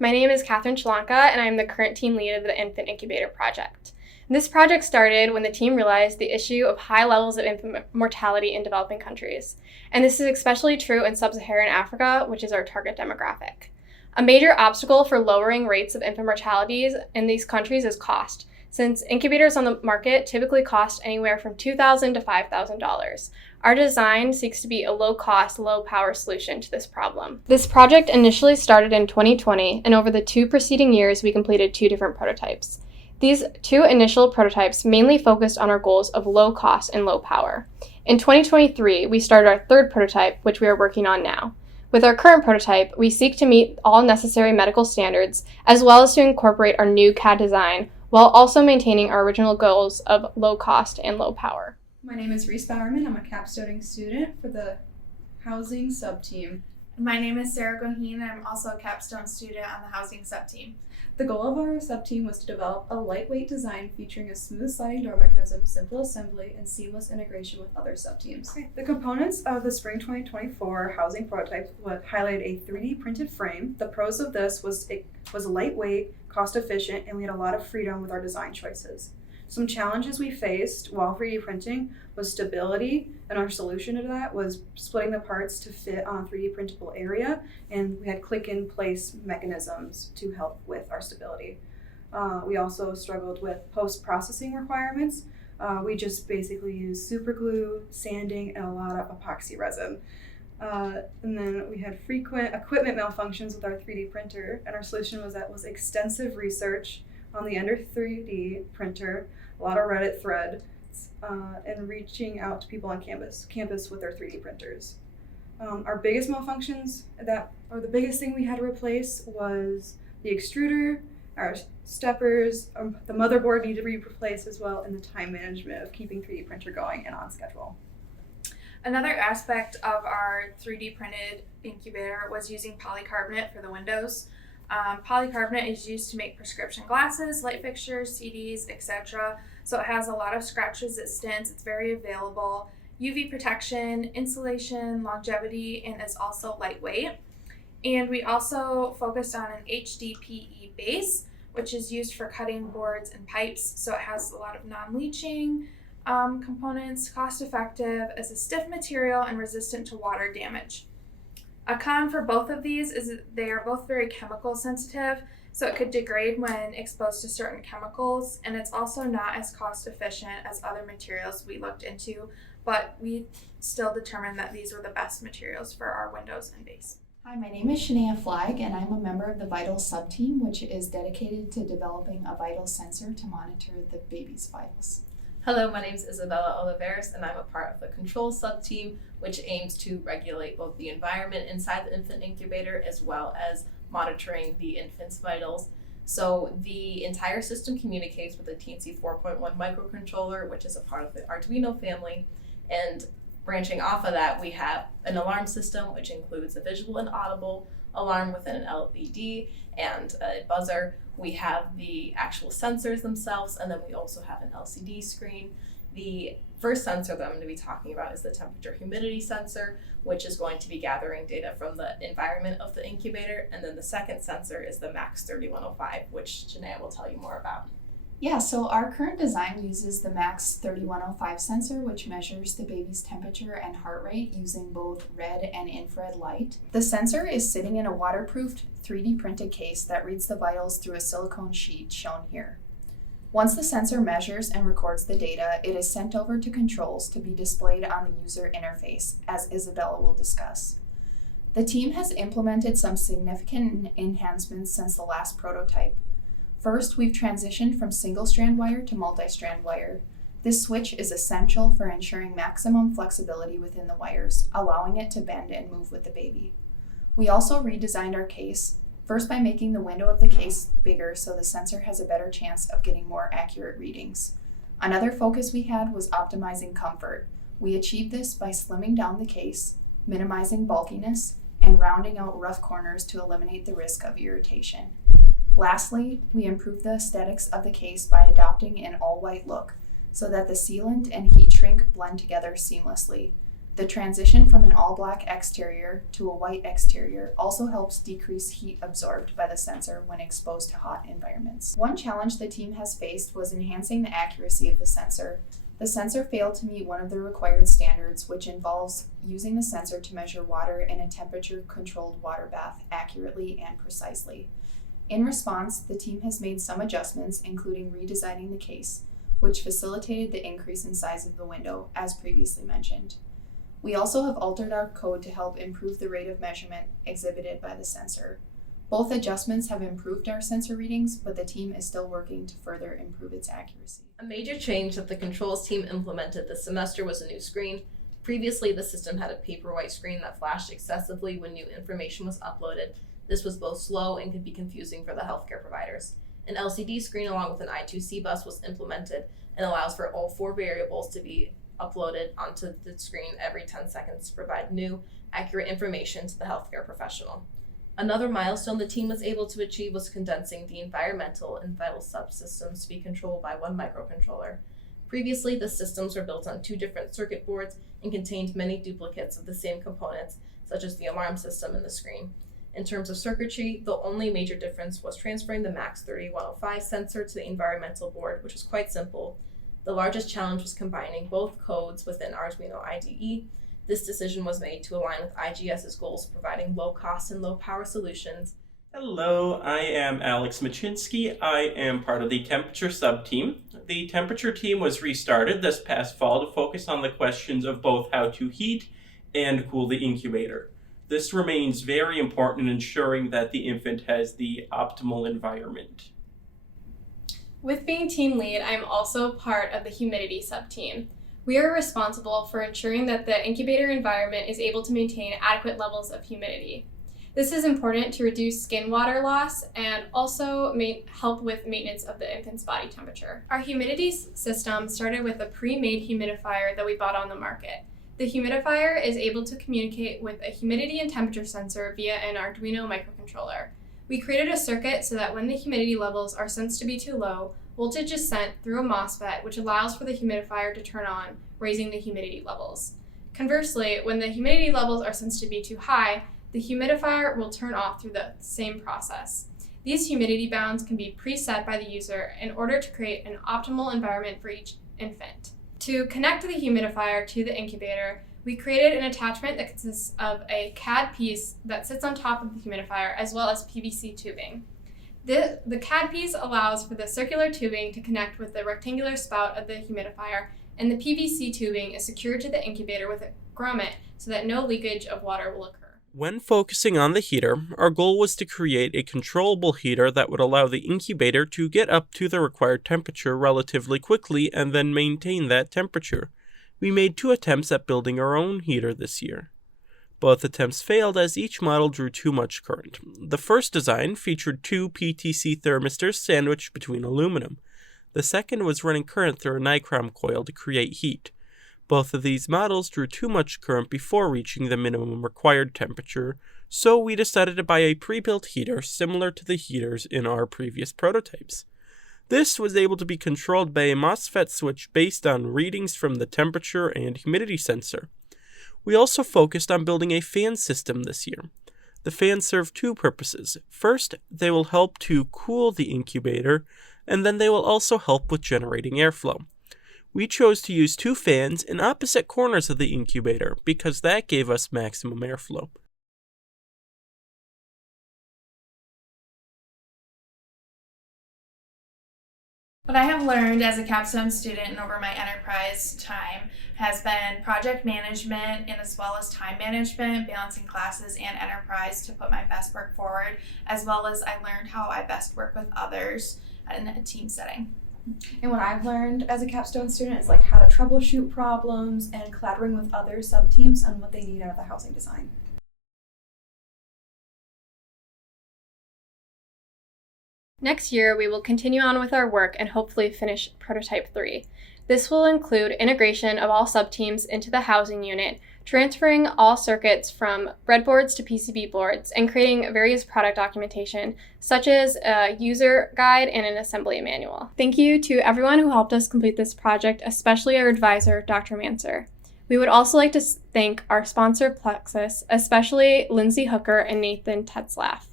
My name is Schelonka, and I'm the current team lead of the Infant Incubator project. This project started when the team realized the issue of high levels of infant mortality in developing countries. And this is especially true in Sub-Saharan Africa, which is our target demographic. A major obstacle for lowering rates of infant mortalities in these countries is cost, since incubators on the market typically cost anywhere from $2,000 to $5,000. Our design seeks to be a low-cost, low-power solution to this problem. This project initially started in 2020, and over the 2 preceding years, we completed 2 different prototypes. These 2 initial prototypes mainly focused on our goals of low cost and low power. In 2023, we started our 3rd prototype, which we are working on now. With our current prototype, we seek to meet all necessary medical standards, as well as to incorporate our new CAD design, while also maintaining our original goals of low cost and low power. My name is Reese Bowerman. I'm a capstoning student for the housing sub-team. My name is Sara Goheen, and I'm also a capstone student on the housing sub-team. The goal of our sub-team was to develop a lightweight design featuring a smooth sliding door mechanism, simple assembly, and seamless integration with other sub-teams. Okay. The components of the spring 2024 housing prototype would highlight a 3D printed frame. The pros of this was it was lightweight, cost efficient, and we had a lot of freedom with our design choices. Some challenges we faced while 3D printing was stability, and our solution to that was splitting the parts to fit on a 3D printable area, and we had click-in-place mechanisms to help with our stability. We also struggled with post-processing requirements. We just basically used super glue, sanding, and a lot of epoxy resin. And then we had frequent equipment malfunctions with our 3D printer, and our solution was extensive research on the Ender 3D printer, a lot of Reddit threads, and reaching out to people on campus with their 3D printers. Our biggest malfunctions or the biggest thing we had to replace was the extruder, our steppers, the motherboard needed to be replaced as well, and the time management of keeping 3D printer going and on schedule. Another aspect of our 3D printed incubator was using polycarbonate for the windows. Polycarbonate is used to make prescription glasses, light fixtures, CDs, etc. So it has a lot of scratch resistance, it's very available, UV protection, insulation, longevity, and is also lightweight. And we also focused on an HDPE base, which is used for cutting boards and pipes. So it has a lot of non-leaching components, cost effective, as a stiff material, and resistant to water damage. A con for both of these is that they are both very chemical sensitive, so it could degrade when exposed to certain chemicals, and it's also not as cost efficient as other materials we looked into, but we still determined that these were the best materials for our windows and base. Hi, my name is Shania Flag, and I'm a member of the Vital sub-team, which is dedicated to developing a vital sensor to monitor the baby's vitals. Hello, my name is Isabella Oliveros, and I'm a part of the control sub-team, which aims to regulate both the environment inside the infant incubator as well as monitoring the infant's vitals. So the entire system communicates with a TNC 4.1 microcontroller, which is a part of the Arduino family. And branching off of that, we have an alarm system, which includes a visual and audible alarm within an LED and a buzzer. We have the actual sensors themselves, and then we also have an LCD screen. The first sensor that I'm going to be talking about is the temperature humidity sensor, which is going to be gathering data from the environment of the incubator. And then the second sensor is the MAX 3105, which Janae will tell you more about. Yeah, so our current design uses the MAX 3105 sensor, which measures the baby's temperature and heart rate using both red and infrared light. The sensor is sitting in a waterproofed 3D printed case that reads the vitals through a silicone sheet shown here. Once the sensor measures and records the data, it is sent over to controls to be displayed on the user interface, as Isabella will discuss. The team has implemented some significant enhancements since the last prototype. First, we've transitioned from single-strand wire to multi-strand wire. This switch is essential for ensuring maximum flexibility within the wires, allowing it to bend and move with the baby. We also redesigned our case, first by making the window of the case bigger so the sensor has a better chance of getting more accurate readings. Another focus we had was optimizing comfort. We achieved this by slimming down the case, minimizing bulkiness, and rounding out rough corners to eliminate the risk of irritation. Lastly, we improved the aesthetics of the case by adopting an all-white look so that the sealant and heat shrink blend together seamlessly. The transition from an all-black exterior to a white exterior also helps decrease heat absorbed by the sensor when exposed to hot environments. One challenge the team has faced was enhancing the accuracy of the sensor. The sensor failed to meet one of the required standards, which involves using the sensor to measure water in a temperature-controlled water bath accurately and precisely. In response, the team has made some adjustments, including redesigning the case, which facilitated the increase in size of the window, as previously mentioned. We also have altered our code to help improve the rate of measurement exhibited by the sensor. Both adjustments have improved our sensor readings, but the team is still working to further improve its accuracy. A major change that the controls team implemented this semester was a new screen. Previously, the system had a paperwhite screen that flashed excessively when new information was uploaded. This was both slow and could be confusing for the healthcare providers. An LCD screen along with an I2C bus was implemented and allows for all 4 variables to be uploaded onto the screen every 10 seconds to provide new, accurate information to the healthcare professional. Another milestone the team was able to achieve was condensing the environmental and vital subsystems to be controlled by one microcontroller. Previously, the systems were built on 2 different circuit boards and contained many duplicates of the same components, such as the alarm system and the screen. In terms of circuitry, the only major difference was transferring the MAX 3105 sensor to the environmental board, which was quite simple. The largest challenge was combining both codes within Arduino IDE. This decision was made to align with IGS's goals of providing low-cost and low-power solutions. Hello, I am Alex Machinsky. I am part of the temperature sub-team. The temperature team was restarted this past fall to focus on the questions of both how to heat and cool the incubator. This remains very important in ensuring that the infant has the optimal environment. With being team lead, I'm also part of the humidity sub-team. We are responsible for ensuring that the incubator environment is able to maintain adequate levels of humidity. This is important to reduce skin water loss and also help with maintenance of the infant's body temperature. Our humidity system started with a pre-made humidifier that we bought on the market. The humidifier is able to communicate with a humidity and temperature sensor via an Arduino microcontroller. We created a circuit so that when the humidity levels are sensed to be too low, voltage is sent through a MOSFET, which allows for the humidifier to turn on, raising the humidity levels. Conversely, when the humidity levels are sensed to be too high, the humidifier will turn off through the same process. These humidity bounds can be preset by the user in order to create an optimal environment for each infant. To connect the humidifier to the incubator, we created an attachment that consists of a CAD piece that sits on top of the humidifier as well as PVC tubing. The CAD piece allows for the circular tubing to connect with the rectangular spout of the humidifier, and the PVC tubing is secured to the incubator with a grommet so that no leakage of water will occur. When focusing on the heater, our goal was to create a controllable heater that would allow the incubator to get up to the required temperature relatively quickly and then maintain that temperature. We made 2 attempts at building our own heater this year. Both attempts failed as each model drew too much current. The first design featured 2 PTC thermistors sandwiched between aluminum. The second was running current through a nichrome coil to create heat. Both of these models drew too much current before reaching the minimum required temperature, so we decided to buy a pre-built heater similar to the heaters in our previous prototypes. This was able to be controlled by a MOSFET switch based on readings from the temperature and humidity sensor. We also focused on building a fan system this year. The fans serve 2 purposes. First, they will help to cool the incubator, and then they will also help with generating airflow. We chose to use 2 fans in opposite corners of the incubator because that gave us maximum airflow. What I have learned as a capstone student and over my enterprise time has been project management and as well as time management, balancing classes and enterprise to put my best work forward, as well as I learned how I best work with others in a team setting. And what I've learned as a capstone student is like how to troubleshoot problems and collaborating with other sub-teams on what they need out of the housing design. Next year, we will continue on with our work and hopefully finish Prototype 3. This will include integration of all subteams into the housing unit, transferring all circuits from breadboards to PCB boards, and creating various product documentation, such as a user guide and an assembly manual. Thank you to everyone who helped us complete this project, especially our advisor, Dr. Manser. We would also like to thank our sponsor Plexus, especially Lindsay Hooker and Nathan Tetzlaff.